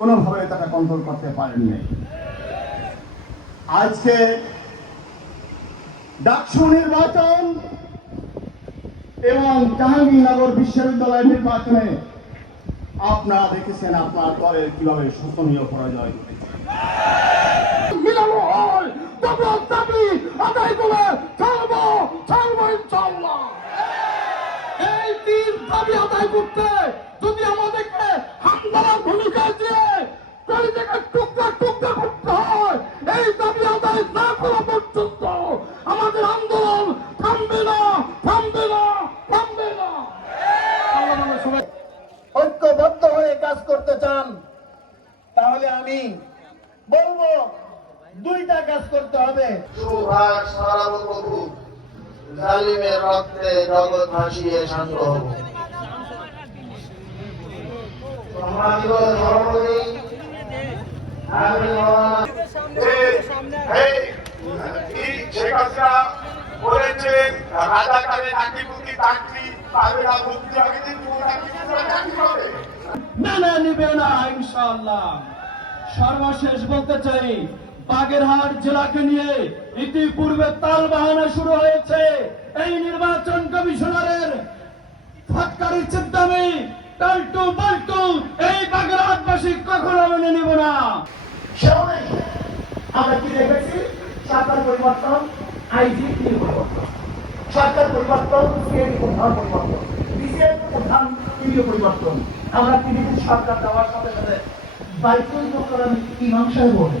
কোনোভাবে তারা কন্ট্রোল করতে পারেননি। আজকে ডাকসু নির্বাচন এবং জাহাঙ্গীরনগর বিশ্ববিদ্যালয় নির্বাচনে আপনারা দেখেছেন আপনার দলের কীভাবে শোচনীয় পরাজয় এই দাবি আদায় যদি ভূমিকা হয়, এই দাবি আদায় পর্যন্ত আমাদের আন্দোলন থামবে না থামবে না থামবে না আল্লাহ মানে সবাই ঐক্যবদ্ধ হয়ে কাজ করতে চান তাহলে আমি বলব দুইটা কাজ করতে হবে সুভাষ সারাবপ্রভু জালিমের রক্তে জগৎ ভাসিয়ে শান্ত হব শেখ হাসিনা বলেছেন চাকরি চাকরি পাবে না বুদ্ধি আগে দিন চাকরি পাবে মেনে নিবে না, ইনশাআল্লাহ। সর্বশেষ বলতে চাই, বাগেরহাট জেলাকে নিয়ে ইতিপূর্বে তাল বাহানা শুরু হয়েছে। এই নির্বাচন কমিশনারের ফাটকারি চিন্তামি পাল্টু পাল্টু এই বাগেরহাটবাসী কখনো মেনে নিব না। আমরা কি দেখেছি? সরকার পরিবর্তন, আইজি পরিবর্তন সরকার পরিবর্তন পরিবর্তন। বিসিএড প্রধান টিভিও পরিবর্তন। আমরা পৃথিবীর সরকার দেওয়ার সাথে সাথে বাইকুল করার ইমাম বলে